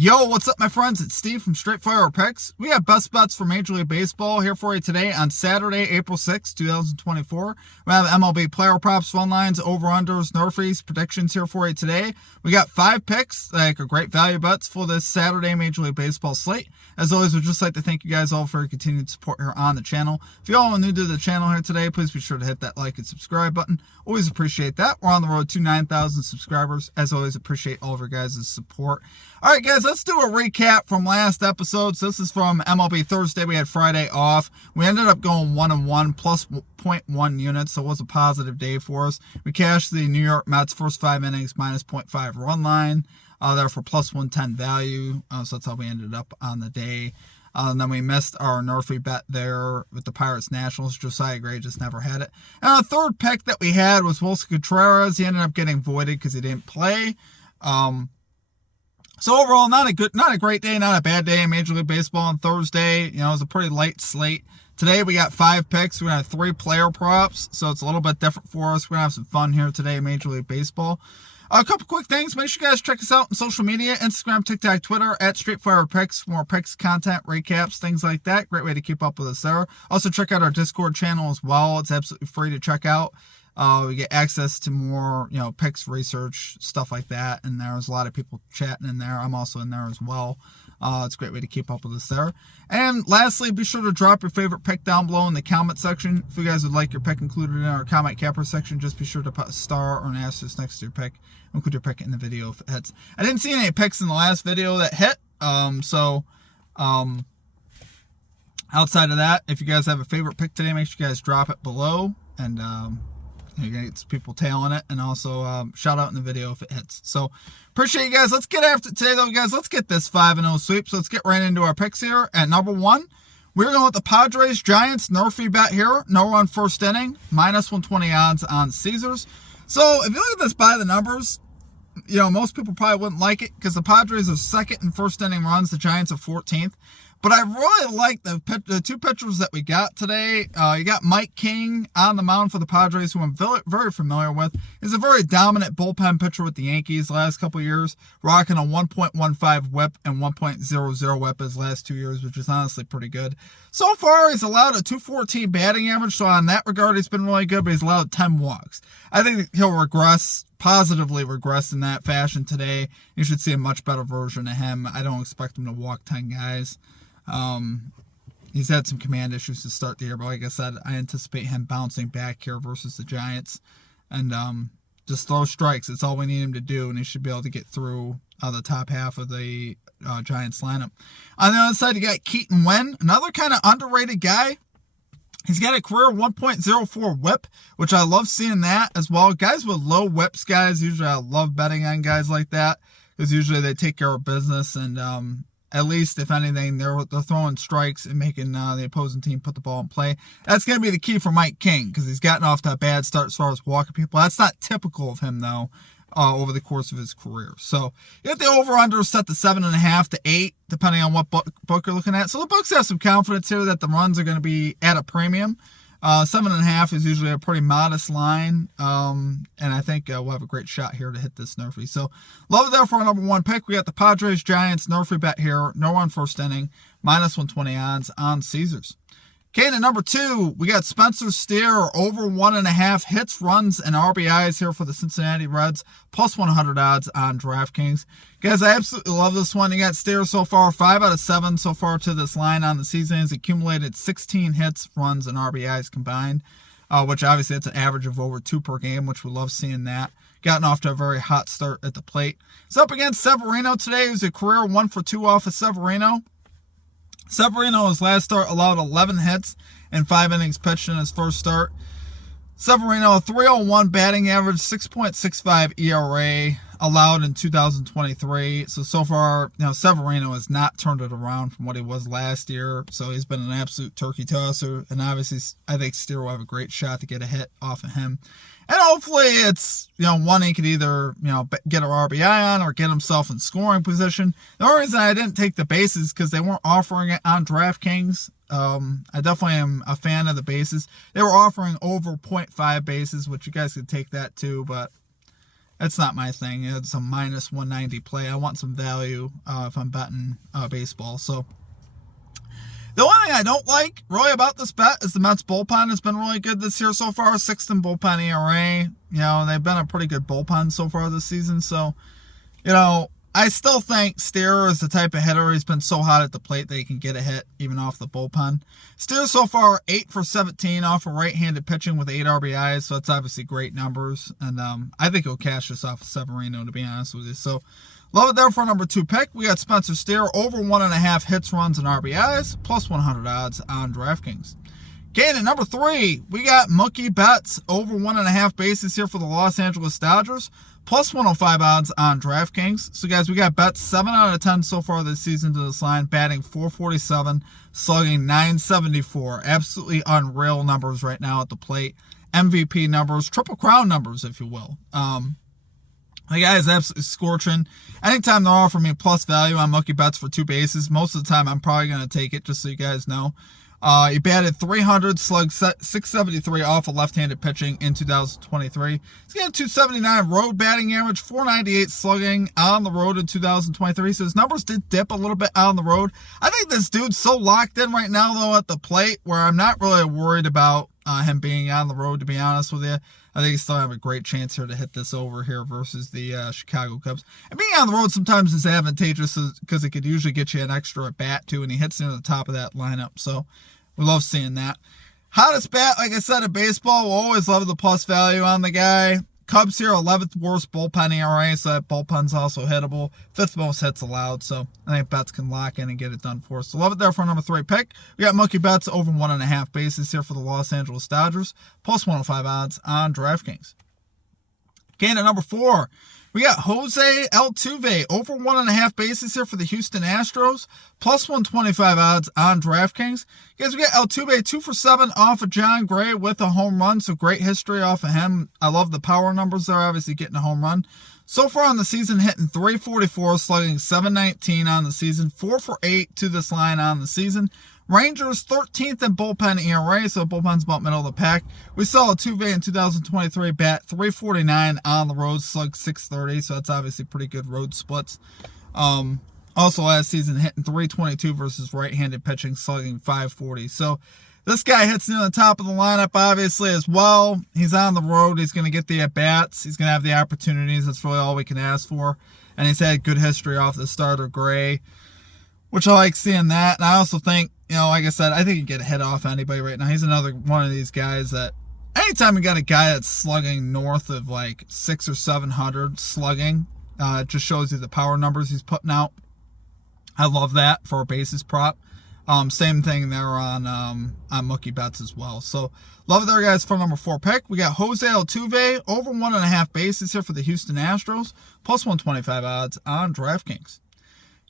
Yo, what's up, my friends? It's Steve from Straight Fire Picks. We have best bets for Major League Baseball here for you today on Saturday, April 6, 2024. We have MLB player props, fun lines, over-unders, NRFIs, predictions here for you today. We got 5 picks, like a great value bets for this Saturday Major League Baseball slate. As always, we'd just like to thank you guys all for your continued support here on the channel. If you all are new to the channel here today, please be sure to hit that like and subscribe button. Always appreciate that. We're on the road to 9,000 subscribers. As always, appreciate all of your guys' support. All right, guys, let's do a recap from last episode. So this is from MLB Thursday. We had Friday off. We ended up going 1-1 plus 0.1 units, so it was a positive day for us. We cashed the New York Mets first 5 innings minus 0.5 run line there for plus 110 value. So that's how we ended up on the day. And then we missed our NRFI bet there with the Pirates Nationals. Josiah Gray just never had it. And our third pick that we had was Wilson Contreras. He ended up getting voided because he didn't play. So overall, not a great day, not a bad day in Major League Baseball on Thursday. You know, it was a pretty light slate. Today we got 5 picks. We're going to have 3 player props, so it's a little bit different for us. We're going to have some fun here today in Major League Baseball. A couple quick things. Make sure you guys check us out on social media, Instagram, TikTok, Twitter, at Straightfire Picks. More picks, content, recaps, things like that. Great way to keep up with us there. Also, check out our Discord channel as well. It's absolutely free to check out. We get access to more, picks, research, stuff like that. And there's a lot of people chatting in there. I'm also in there as well. It's a great way to keep up with us there. And lastly, be sure to drop your favorite pick down below in the comment section. If you guys would like your pick included in our comment capper section, just be sure to put a star or an asterisk next to your pick. Include your pick in the video if it hits. I didn't see any picks in the last video that hit. Outside of that, if you guys have a favorite pick today, make sure you guys drop it below. And, you get people tailing it, and also shout out in the video if it hits. So appreciate you guys. Let's get after it today, though, guys. Let's get this 5-0 sweep. So let's get right into our picks here. At number 1, we're going with the Padres Giants NRFI bet here. No run first inning, minus 120 odds on Caesars. So if you look at this by the numbers, most people probably wouldn't like it because the Padres are second in first inning runs. The Giants are 14th. But I really like the 2 pitchers that we got today. You got Mike King on the mound for the Padres, who I'm very familiar with. He's a very dominant bullpen pitcher with the Yankees the last couple of years, rocking a 1.15 whip and 1.00 whip his last 2 years, which is honestly pretty good. So far, he's allowed a 214 batting average, so on that regard, he's been really good, but he's allowed 10 walks. I think he'll positively regress in that fashion today. You should see a much better version of him. I don't expect him to walk 10 guys. He's had some command issues to start the year, but like I said, I anticipate him bouncing back here versus the Giants. And just throw strikes. It's all we need him to do, and he should be able to get through the top half of the Giants lineup. On the other side, you got Keaton Winn, another kind of underrated guy. He's got a career 1.04 whip, which I love seeing that as well. Guys with low whips, guys, usually I love betting on guys like that because usually they take care of business, and at least, if anything, they're throwing strikes and making the opposing team put the ball in play. That's going to be the key for Mike King because he's gotten off to a bad start as far as walking people. That's not typical of him, though, over the course of his career. So you get the over-under set to 7.5 to 8, depending on what book you're looking at. So the books have some confidence here that the runs are going to be at a premium. 7.5 is usually a pretty modest line, and I think we'll have a great shot here to hit this NRFI. So love it there for our number 1 pick. We got the Padres Giants NRFI bet here. No run first inning, minus 120 odds on Caesars. Okay, and at number 2, we got Spencer Steer over 1.5 hits, runs, and RBIs here for the Cincinnati Reds, plus 100 odds on DraftKings. Guys, I absolutely love this one. You got Steer so far, 5 out of 7 so far to this line on the season. He's accumulated 16 hits, runs, and RBIs combined, which obviously it's an average of over 2 per game, which we love seeing that. Gotten off to a very hot start at the plate. He's up against Severino today. He was a career 1 for 2 off of Severino. Severino, his last start, allowed 11 hits and 5 innings pitched in his first start. Severino, 301 batting average, 6.65 ERA, allowed in 2023. So far, Severino has not turned it around from what he was last year. So he's been an absolute turkey tosser. And obviously, I think Steer will have a great shot to get a hit off of him. And hopefully it's, one he could either, get an RBI on or get himself in scoring position. The only reason I didn't take the bases because they weren't offering it on DraftKings. I definitely am a fan of the bases. They were offering over 0.5 bases, which you guys could take that too, but it's not my thing. It's a minus 190 play. I want some value if I'm betting baseball. So the only thing I don't like really about this bet is the Mets bullpen has been really good this year so far. 6th in bullpen ERA. You know, they've been a pretty good bullpen so far this season. So, you know, I still think Steer is the type of hitter. He's been so hot at the plate that he can get a hit even off the bullpen. Steer so far 8 for 17 off of right-handed pitching with 8 RBIs. So that's obviously great numbers. And I think he'll cash this off of Severino, to be honest with you. So love it there for number 2 pick. We got Spencer Steer over 1.5 hits, runs, and RBIs, plus 100 odds on DraftKings. Okay, and at number 3, we got Mookie Betts over 1.5 bases here for the Los Angeles Dodgers, plus 105 odds on DraftKings. So guys, we got Betts 7 out of 10 so far this season to this line, batting .447, slugging .974. Absolutely unreal numbers right now at the plate. MVP numbers, Triple Crown numbers, if you will. The guy is absolutely scorching. Anytime they're offering me plus value on Mookie Betts for 2 bases, most of the time I'm probably going to take it, just so you guys know. He batted .300, slugged .673 off of left-handed pitching in 2023. He's got a .279 road batting average, .498 slugging on the road in 2023. So his numbers did dip a little bit on the road. I think this dude's so locked in right now, though, at the plate, where I'm not really worried about him being on the road, to be honest with you. I think he still have a great chance here to hit this over here versus the Chicago Cubs. And being on the road sometimes is advantageous because it could usually get you an extra at bat too, and he hits near the top of that lineup. So we love seeing that. Hottest bat, like I said, in baseball, we'll always love the plus value on the guy. Cubs here, 11th worst bullpen ERA, so that bullpen's also hittable. 5th most hits allowed, so I think Betts can lock in and get it done for us. So love it there for number 3 pick. We got Mookie Betts over 1.5 bases here for the Los Angeles Dodgers, plus 105 odds on DraftKings. Okay, and at number 4, we got Jose Altuve over 1.5 bases here for the Houston Astros, plus 125 odds on DraftKings. Guys, we got Altuve 2 for 7 off of John Gray with a home run, so great history off of him. I love the power numbers there, obviously getting a home run. So far on the season, hitting .344, slugging .719 on the season, 4 for 8 to this line on the season. Rangers 13th in bullpen ERA, so bullpen's about middle of the pack. We saw Altuve in 2023 bat .349 on the road, slug .630, so that's obviously pretty good road splits. Also last season hitting .322 versus right-handed pitching, slugging .540. So this guy hits near the top of the lineup, obviously, as well. He's on the road. He's going to get the at-bats. He's going to have the opportunities. That's really all we can ask for. And he's had good history off the starter Gray, which I like seeing that. And I also think, you know, like I said, I think he can get a hit off anybody right now. He's another one of these guys that anytime you got a guy that's slugging north of like 600 or 700 slugging, it just shows you the power numbers he's putting out. I love that for a basis prop. Same thing there on Mookie Betts as well. So love it there, guys, for number 4 pick. We got Jose Altuve over 1.5 bases here for the Houston Astros, plus 125 odds on DraftKings.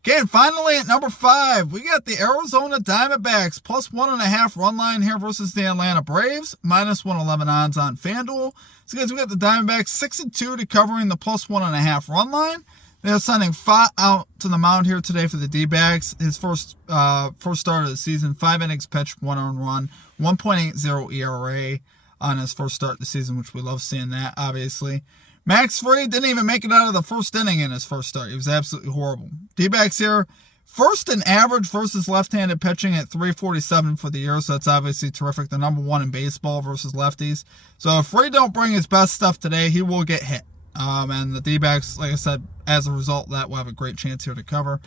Okay, and finally at number 5, we got the Arizona Diamondbacks, plus 1.5 run line here versus the Atlanta Braves, minus 111 odds on FanDuel. So guys, we got the Diamondbacks 6-2 to covering the plus 1.5 run line. They're sending Fott out to the mound here today for the D-backs. His first start of the season, 5 innings pitched, 1 earned run, 1.80 ERA on his first start of the season, which we love seeing that, obviously. Max Fried didn't even make it out of the first inning in his first start. He was absolutely horrible. D-backs here, first in average versus left-handed pitching at .347 for the year, so that's obviously terrific. They're number 1 in baseball versus lefties. So if Fried don't bring his best stuff today, he will get hit. And the D-backs, like I said, as a result of that, will have a great chance here to cover.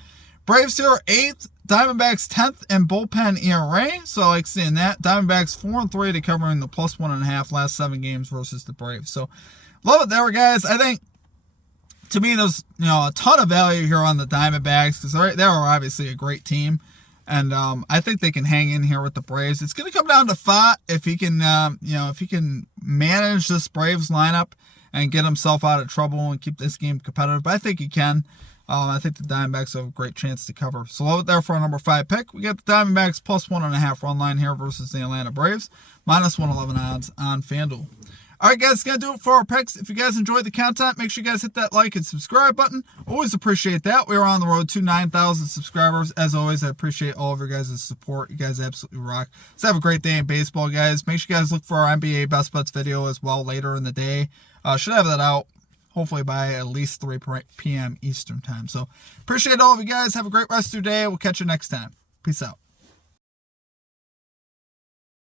Braves here 8th, Diamondbacks 10th in bullpen ERA, so I like seeing that. Diamondbacks 4-3 to covering the plus 1.5 last 7 games versus the Braves. So love it there, guys. I think, to me, there's a ton of value here on the Diamondbacks because they are obviously a great team. And I think they can hang in here with the Braves. It's going to come down to Fott if he can, if he can manage this Braves lineup and get himself out of trouble and keep this game competitive. But I think he can. I think the Diamondbacks have a great chance to cover. So love it there for our number 5 pick. We got the Diamondbacks plus 1.5 run line here versus the Atlanta Braves, minus 111 odds on FanDuel. All right, guys, going to do it for our picks. If you guys enjoyed the content, make sure you guys hit that like and subscribe button. Always appreciate that. We are on the road to 9,000 subscribers. As always, I appreciate all of your guys' support. You guys absolutely rock. So have a great day in baseball, guys. Make sure you guys look for our NBA Best Bets video as well later in the day. Should have that out hopefully by at least 3 p.m. Eastern time. So appreciate all of you guys. Have a great rest of your day. We'll catch you next time. Peace out.